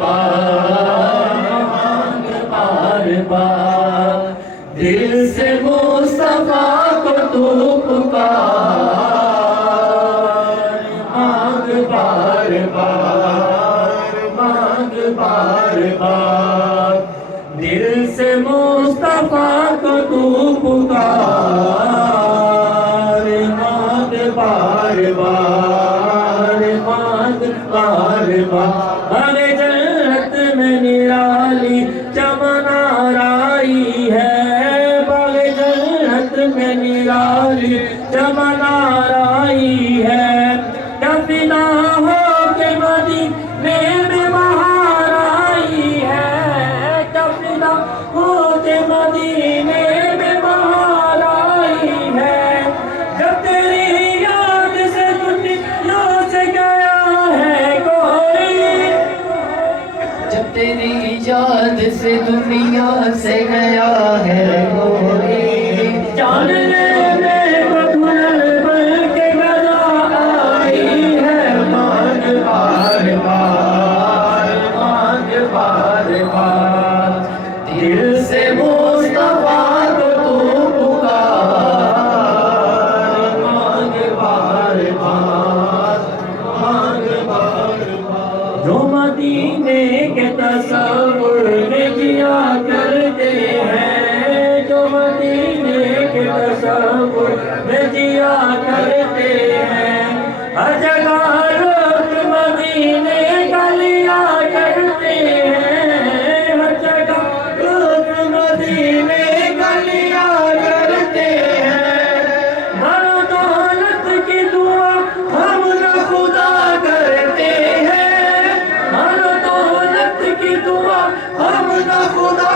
بار دل سے مصطفیٰ کو تو پکار، مانگ بار بار، مانگ بار بار، دل سے مصطفیٰ کو تو پکار، مانگ بار بار، مانگ بار بار۔ ارے جنت میں نرالی چمن آرائی ہے، باغ جنت میں نرالی چمن آرائی ہے، کفنا ہو کے مدینے میں بہار آئی ہے، کفنا ہو کے مدینے میں بہار آئی ہے، جب تیری یاد سے دنیا سے گیا ہے کوئی، جب تیری یاد سے دنیا سے گیا ہے کوئی، جان لینے کو دھل بن کے گزا آئی ہے، مانگ بار بار، مانگ بار بار، دل سے مصطفیٰ کو تو پکار، مانگ بار بار، مانگ بار بار۔ جو مدینے کے تصور میں جیا کرتے ہیں، جو مدینے کے تصور میں جیا کرتے ہیں، ہر جگہ لوگ مدینے کا لیا کرتے ہیں، ہر جگہ لوگ مدینے کا لیا کرتے ہیں، مال و دولت کی دعا ہم نہ خدا کرتے ہیں، مال و دولت کی دعا ہم نہ خدا